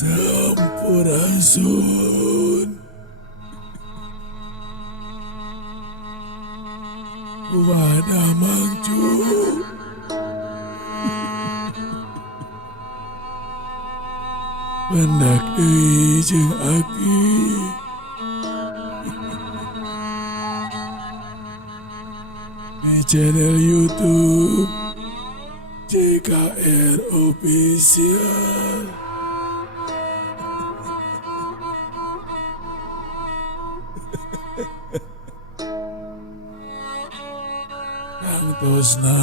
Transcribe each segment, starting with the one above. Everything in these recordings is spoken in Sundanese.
Sampurasun. Wadah mangcu. Pendak deui jeung Aki. Di channel YouTube JKR Official. Tosna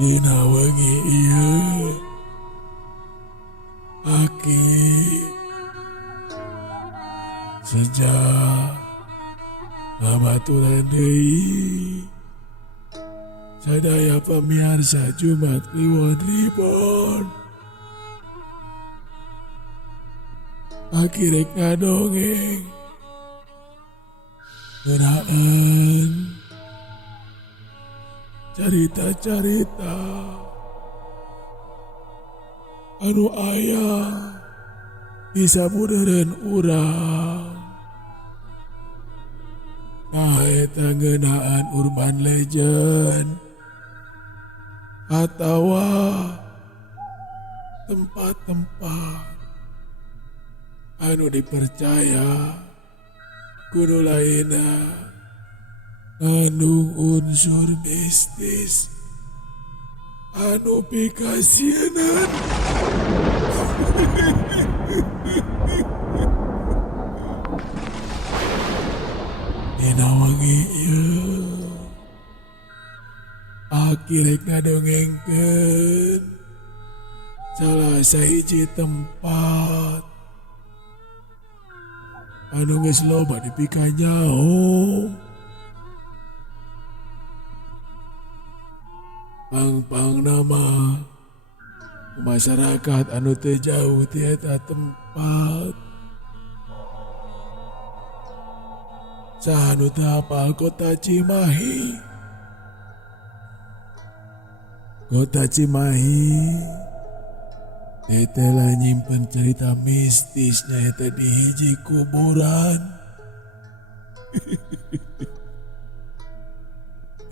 dina wengi ieu Aki sejak ngabaturan deui sadaya pamirsa Jumat Kliwon Reborn. Aki rek ngadongeng ngeunaan carita-carita anu aya di sabudereun urang. Nah, eta ngeunaan urban legend atawa tempat-tempat anu dipercaya kudu lainna ngandung unsur mistis anu pikasieun. Dina wengi ieu Aki rek ngadongengkeun salah sahiji tempat anu geus loba dipikanyao. Pang nama masyarakat anu teu jauh ti eta tempat. Saha anu teu hafal Kota Cimahi. Kota Cimahi eta lah nyimpen cerita mistisnya eta di hiji kuburan.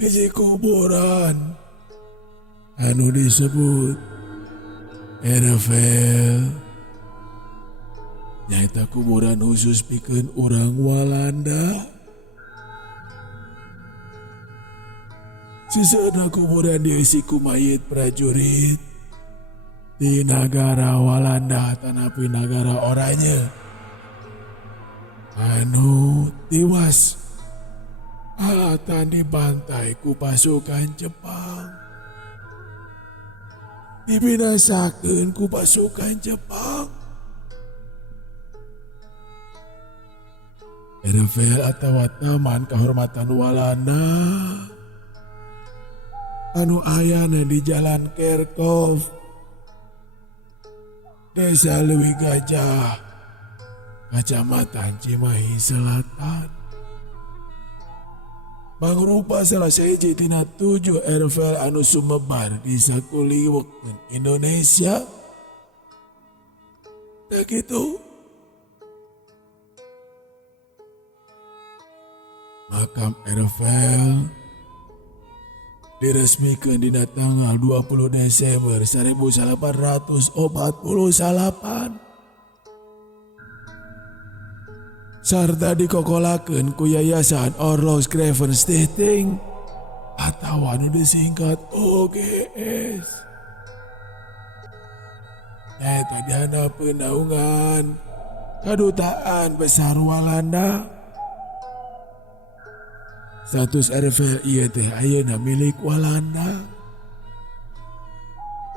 Hiji kuburan anu disebut Ervel. Nyaeta kuburan khusus pikeun urang Walanda. Siseueuna kuburan diisi ku mayit prajurit di negara Walanda tanapi negara Oranye anu tiwas alatan dibantai ku pasukan Jepang. Dibinasakeun ku pasukan Jepang. Ervel atawa Taman Kehormatan Walanda anu ayana di Jalan Kerkhof, Desa Leuwi Gajah, Kacamatan Cimahi Selatan. Mangrupa salah sahiji tina 7 Ervel anu sumebar di sakuliweukeun Indonesia. Tak gitu. Makam Ervel diresmikan dina tanggal 20 Desember 1848 sarta dikokolakeun ku Yayasan Orlogs Gravenstichting atau anu disingkat OGS. Nyaeta dihandapkeun naungan Kadutaan Besar Walanda. Status Ervel ieu teh ayeuna milik Walanda.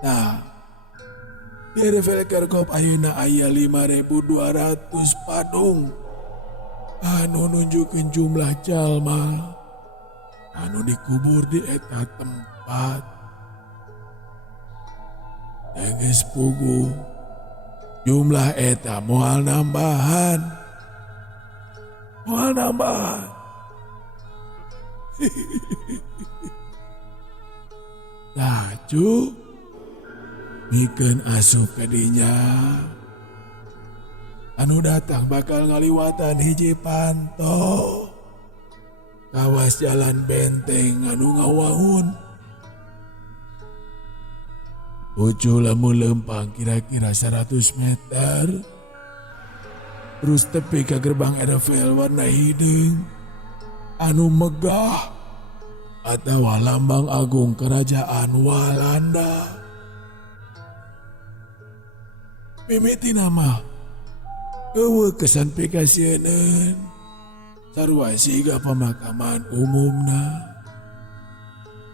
Nah, di Ervel Kerkhof ayeuna aya 5.200 padung anu nunjukeun jumlah jalma anu dikubur di eta tempat. Geus puguh jumlah eta moal nambahan Moal nambah. Laju mikeun asup ka dinya. Anu datang bakal ngaliwatan hiji panto. Kawas jalan benteng anu ngawangun. Ucu lamun lempang kira-kira 100 meter. Terus tepi ke gerbang Erevel warna hidung. Anu megah. Atau lambang agung kerajaan Walanda. Mimiti nama. Eueuh kesan pikasieun. Sarua siga pemakaman umumna.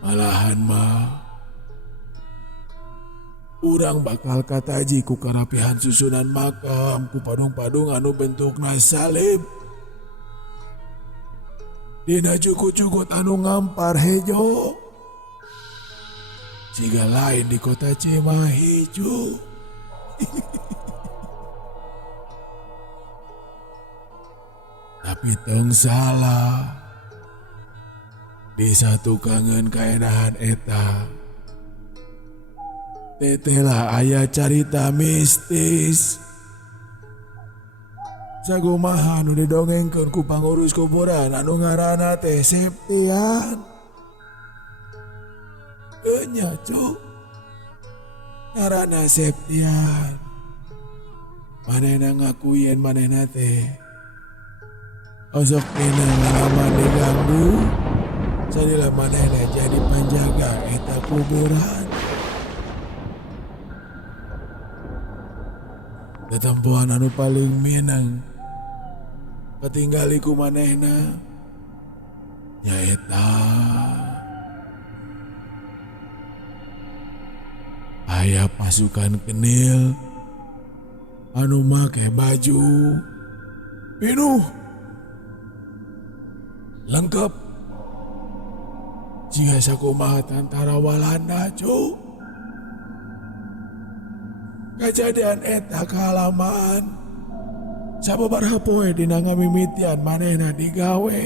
Malahan mah urang bakal kataji ku karapihan susunan makam ku padung-padung anu bentukna salib. Dina cugut-cugut anu ngampar hejo. Siga lain di kota Cimahi cu. Tapi teu salah. Di satu kangen kaenahan eta. Tetela aya carita mistis. Sagumaha anu didongengkeun ku pangurus kuburan anu ngaranna teh Septian. Enya cuk. Ngaranna Septian. Manehna ngakuyen manehna teh osok dina ngalaman diganggu. Sadila manehna jadi penjaga eta kuburan. Ketempuan anu paling minang ketinggali ku manehna nyaeta aya pasukan kenil anu make baju pinuh lengkap jika sakumaha tentara Walanda cu. Kejadian eta kalaman sababaraha poe dina ngamimitian manehna digawe.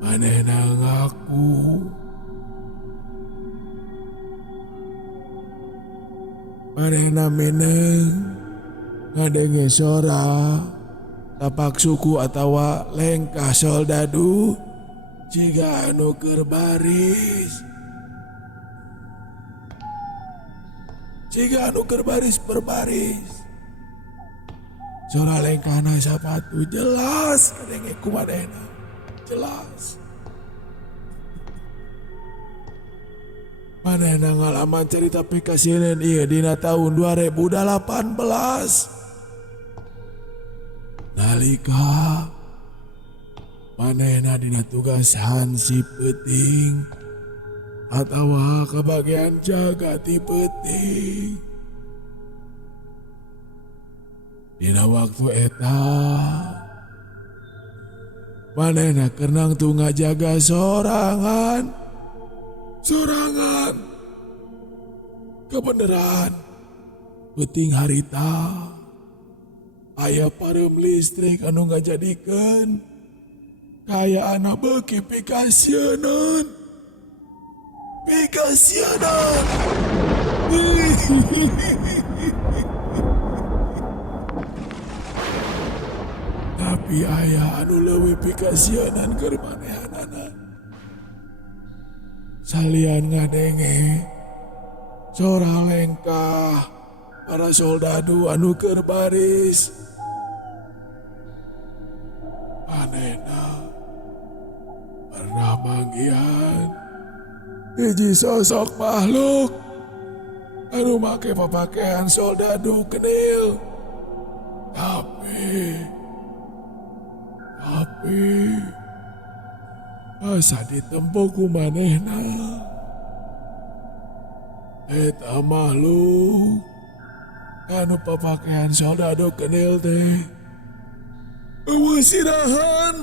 Manehna ngaku manehna meneng ngadenge sora tapak suku atawa lengkah soldadu jiga anu keur baris. Jika anu keur baris berbaris. Sora lengkahna sapatu jelas kadenge ku manehna. Jelas. Manehna ngalaman cerita pikasieun ieu dina tahun 2018. Nalika manehna dina tugas hansip peuting atawa kebagian jaga ti peuting. Dina waktu eta manehna keur nangtu ngajaga sorangan. Kebeneran peuting harita aya parem listrik anu ngajadikeun kaayaan beuki pikasieun. Tapi aya anu leuwih pikasienan keur manehanana. Salian ngadenge sora lengkah para soldadu anu keur baris. Manehna pernah manggihan hiji sosok makhluk anu make papakaian soldadu kenil. Tapi asa ditempo ku manehna eta makhluk anu papakaian soldadu kenil teh eueuh sirahan.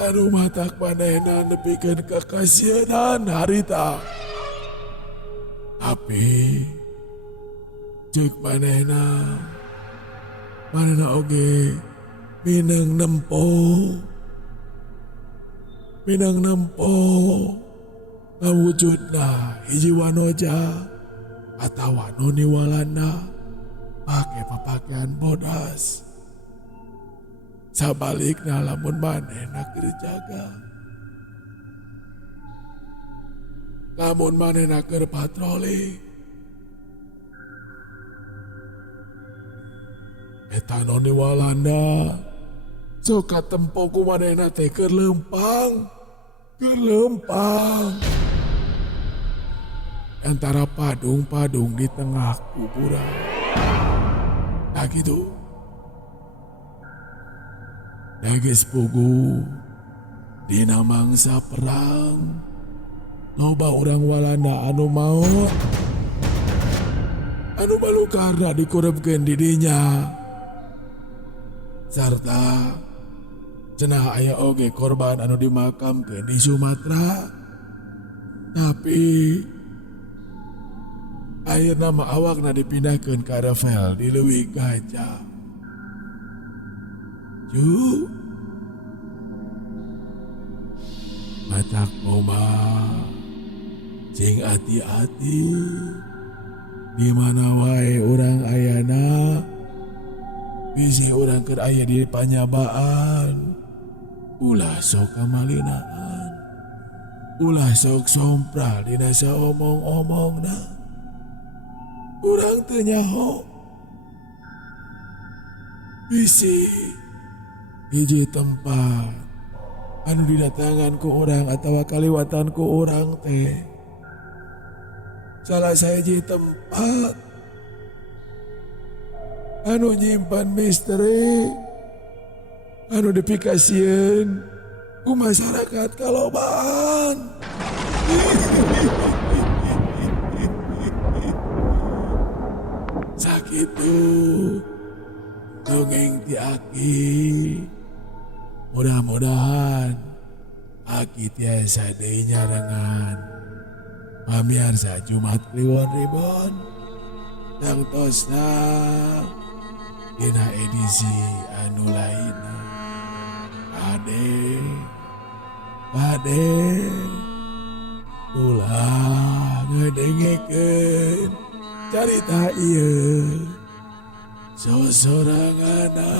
anu matak manehna nepikeun kakasienan harita. Tapi ceuk manehna oge minang nempo ngawujudna hiji wanoja atawa noni walanda pake papakean bodas. Sabalikna lamun manehna keur jaga, lamun manehna keur patroli, eta noni walanda sok katempo ku manehna teh keur leumpang antara padung-padung di tengah kuburan. Nah gitu. Dagis pugu dina mangsa perang loba urang Walanda anu maot anu balukarna dikurebkeun di dinya sarta cenah aya oge korban anu dimakamkeun di Sumatera. Tapi ayeuna mah awakna dipindahkeun ka Rafael di Leuwih Gajah. Ju matak koma sing hati-hati di mana wae urang ayana bisi urang keur aya di panyabaan ulah sok kamalinaan ulah sok sompral dina saomong-omongna urang teu nyaho bisi hiji tempat anu didatangan ku orang atawa kaliwatan ku orang teh salah sahiji tempat anu nyimpan misteri anu dipikasieun ku masyarakat kalobaan. Sakitu dongeng ti Aki. Mudah-mudahan Aki tiasa deui nyarengan pamiarsa Jumat Kliwon Ribon tangtosna dina edisi anu lainna. Pade ulah ngadengikeun carita ieu sosorangana.